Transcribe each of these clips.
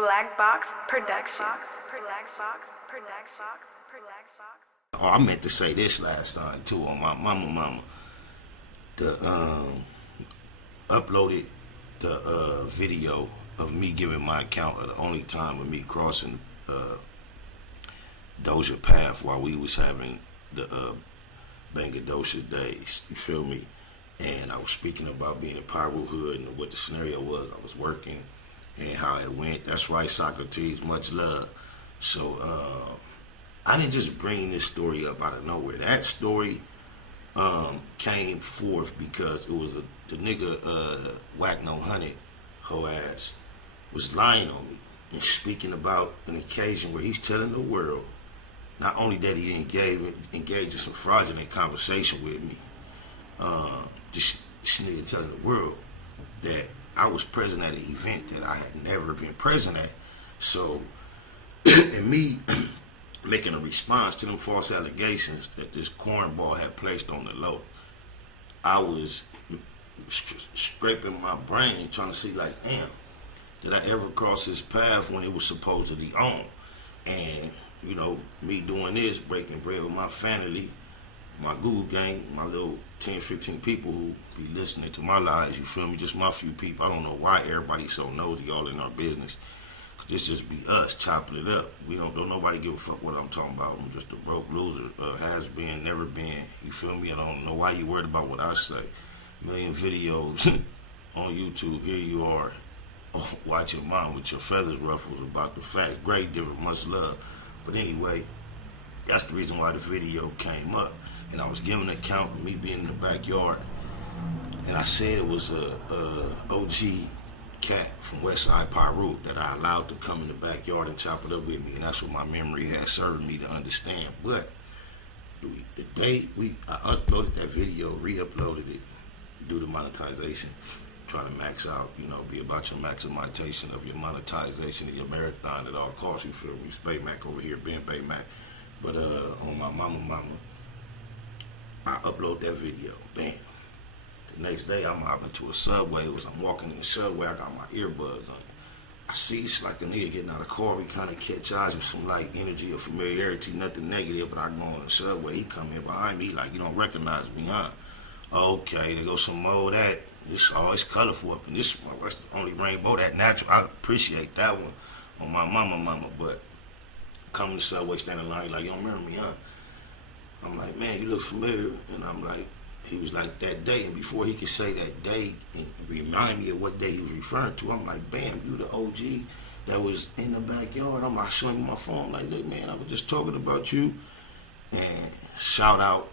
Black Box Productions. Oh, I meant to say this last time too on my mama. The uploaded the video of me giving my account of the only time of me crossing Doja path while we was having the Bangadosha days. You feel me? And I was speaking about being in Pyro Hood and what the scenario was. I was working and how it went. That's right, Socrates, much love. So I didn't just bring this story up out of nowhere. That story came forth because it was the nigga Whack No Hundred, hoe ass, was lying on me and speaking about an occasion where he's telling the world not only that he engaged in some fraudulent conversation with me, this nigga telling the world that I was present at an event that I had never been present at. So, and me making a response to them false allegations that this cornball had placed on the low, I was scraping my brain trying to see, like, damn, did I ever cross his path when it was supposedly on? And, you know, me doing this, breaking bread with my family, my Google gang, my little 10, 15 people who be listening to my lives, you feel me? Just my few people. I don't know why everybody's so nosy, all in our business. Cause this just be us chopping it up. We don't nobody give a fuck what I'm talking about. I'm just a broke loser, has been, never been. You feel me? I don't know why you worried about what I say. Million videos on YouTube. Here you are, watch your mom with your feathers ruffles about the facts. Great, different, much love. But anyway, that's the reason why the video came up. And I was giving an account of me being in the backyard. And I said it was a OG cat from Westside Pyro that I allowed to come in the backyard and chop it up with me. And that's what my memory has served me to understand. But the day I uploaded that video, re-uploaded it, do the monetization, try to max out, you know, be about your maximization of your monetization of your marathon at all costs. You feel me? Spay Mac over here, Ben Bay Mac. But on my mama, I upload that video, bam. The next day I'm hopping to a subway. I'm walking in the subway, I got my earbuds on. I see it's like a nigga getting out of the car. We kind of catch eyes with some like energy or familiarity, nothing negative, but I go on the subway. He come in behind me like, you don't recognize me, huh? Okay, there goes some more of that. It's colorful up in this one. That's the only rainbow that natural. I appreciate that one on my mama, but come to the subway, standing in line, like, you don't remember me, huh? I'm like, man, you look familiar. And I'm like, he was like, that day. And before he could say that day and remind me of what day he was referring to, I'm like, bam, you the OG that was in the backyard. I'm like, showing him my phone. I'm like, look, man, I was just talking about you. And shout out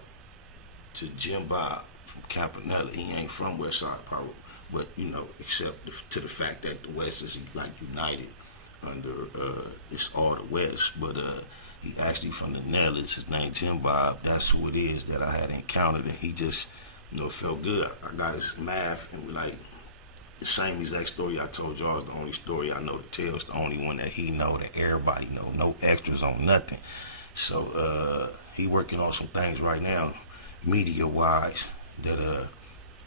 to JIMBOB from Campanella. He ain't from Westside Pyro, but, you know, except to the fact that the West is like united under, it's all the West. But, he actually from the NELLAS. His name JIMBOB. That's who it is that I had encountered, and he just, you know, felt good. I got his math, and we like the same exact story I told y'all is the only story I know to tell. It's the only one that he know, that everybody know. No extras on nothing. So he working on some things right now, media-wise, that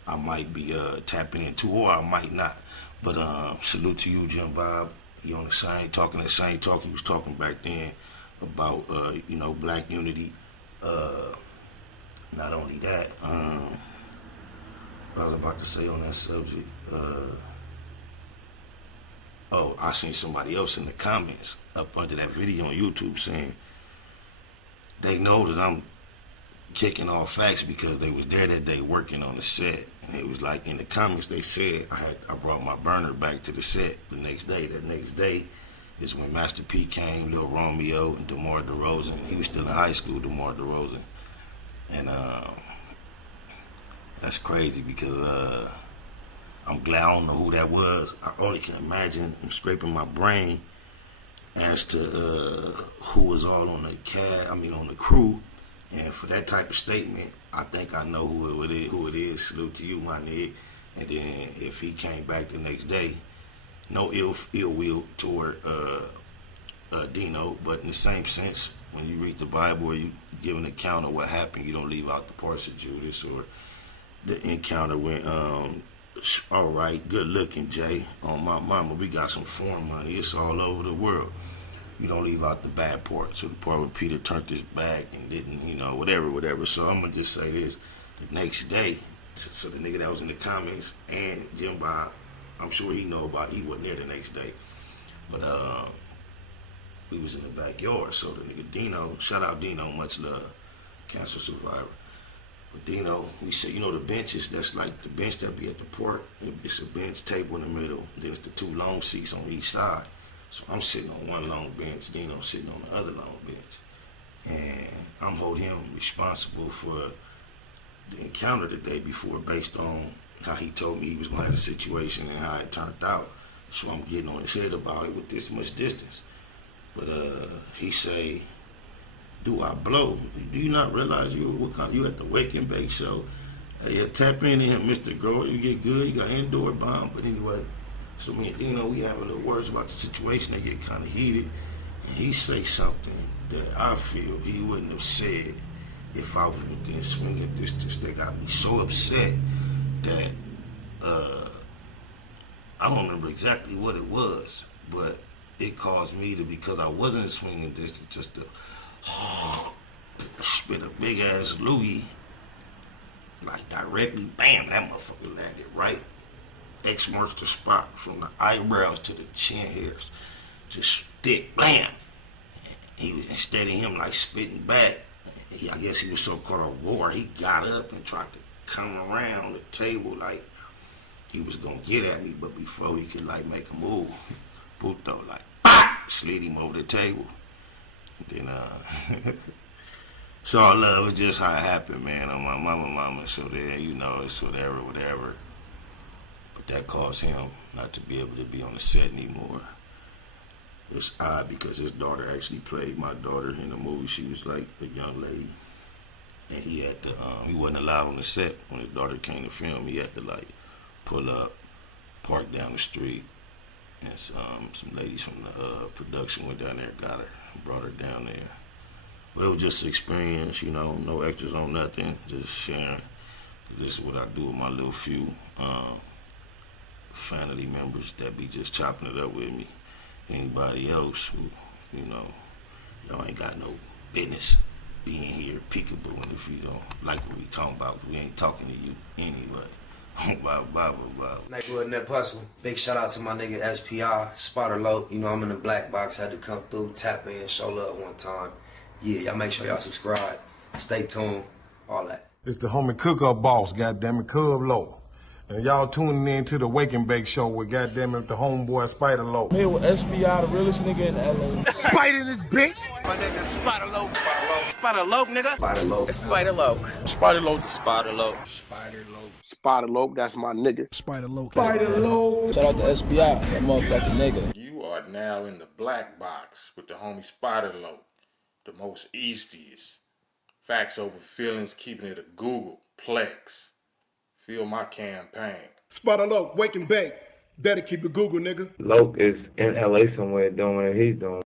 I might be tapping into, or I might not. But salute to you, JIMBOB. He on the same talking that same talk he was talking back then about, you know, black unity. Not only that, what I was about to say on that subject, oh, I seen somebody else in the comments up under that video on YouTube saying they know that I'm kicking off facts because they was there that day working on the set. And it was like in the comments they said I brought my burner back to the set the next day. That next day is when Master P came, Lil Romeo, and DeMar DeRozan. He was still in high school, DeMar DeRozan. And that's crazy because I'm glad I don't know who that was. I only can imagine. I'm scraping my brain as to who was all on on the crew. And for that type of statement, I think I know who it is. Salute to you, my nigga. And then if he came back the next day, no ill will toward Dino, but in the same sense, when you read the Bible or you give an account of what happened, you don't leave out the parts of Judas or the encounter when all right, good looking, Jay. On my mama, we got some foreign money. It's all over the world. You don't leave out the bad part. So the part where Peter turned his back and didn't, whatever. So I'm gonna just say this: the next day, so the nigga that was in the comments and JIMBOB, I'm sure he know about it. He wasn't there the next day, but we was in the backyard. So the nigga Dino, shout out Dino, much love, cancer survivor. But Dino, we said, the benches, that's like the bench that be at the port. It's a bench, table in the middle, then it's the two long seats on each side. So I'm sitting on one long bench, Dino sitting on the other long bench. And I'm holding him responsible for the encounter the day before based on how he told me he was going to have a situation and how it turned out. So I'm getting on his head about it with this much distance. But he say, do I blow? Do you not realize you at the Wake and Bake show? Hey, tap into him, Mr. Grower. You get good. You got indoor bomb. But anyway, so me and Dino, we have a little words about the situation. They get kind of heated. And he say something that I feel he wouldn't have said if I was within swinging distance. They got me so upset that I don't remember exactly what it was, but it caused me to, because I wasn't in swinging distance, just to spit a big ass loogie, like directly, bam, that motherfucker landed right. X marks the spot from the eyebrows to the chin hairs. Just thick, blam. He was, instead of him like spitting back, I guess he was so caught off guard, he got up and tried to come around the table like he was gonna get at me, but before he could like make a move, Puto like, slid him over the table. And then, it's all love. It's just how it happened, man. On my mama. So there, it's whatever. But that caused him not to be able to be on the set anymore. It's odd because his daughter actually played my daughter in the movie. She was like a young lady, and he had to. He wasn't allowed on the set when his daughter came to film. He had to like pull up, park down the street. And some ladies from the production went down there, got her, brought her down there. But it was just an experience, no extras on nothing, just sharing. This is what I do with my little few family members that be just chopping it up with me. Anybody else who, y'all ain't got no business being here, peekaboo. And if you don't like what we talking about, we ain't talking to you anyway. Bye. Neighborhood Nip Hustle. Big shout out to my nigga SPI, Spotter Low. I'm in the black box, had to come through, tap in, show love one time. Yeah, y'all make sure y'all subscribe. Stay tuned, all that. It's the homie cook-up boss, goddammit, Cub Low. And y'all tuning in to the Wake and Bake show with goddammit the homeboy Spider Low. Here with SPI, the realest nigga in LA. Spider this bitch! My nigga Spider Low. Spider Low, nigga. Spider Low. Spider Low. Spider Low. Spider Low. Spider Low. Spider Low, that's my nigga. Spider Low. Spider Low. Shout out to SPI, that motherfucking nigga. You are now in the black box with the homie Spider Low, the most eastiest. Facts over feelings, keeping it a Google Plex. Feel my campaign. Spider Low, Wake and Bake. Better keep it Google, nigga. Loke is in LA somewhere doing what he's doing.